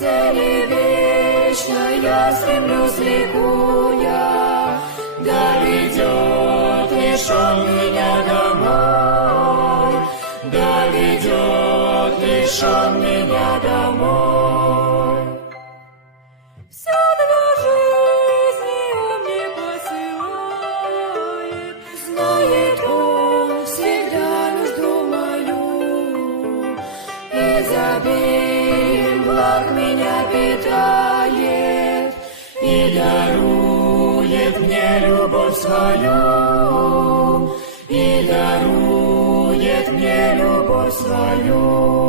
цели вечной я стремлюсь ликуя, да ведет лишь он меня домой, да ведет лишь он меня домой. Все для жизни он мне посылает, знает он всегда нужду мою, изобилием благ меня питает и дарует мне любовь свою, и дарует мне любовь свою.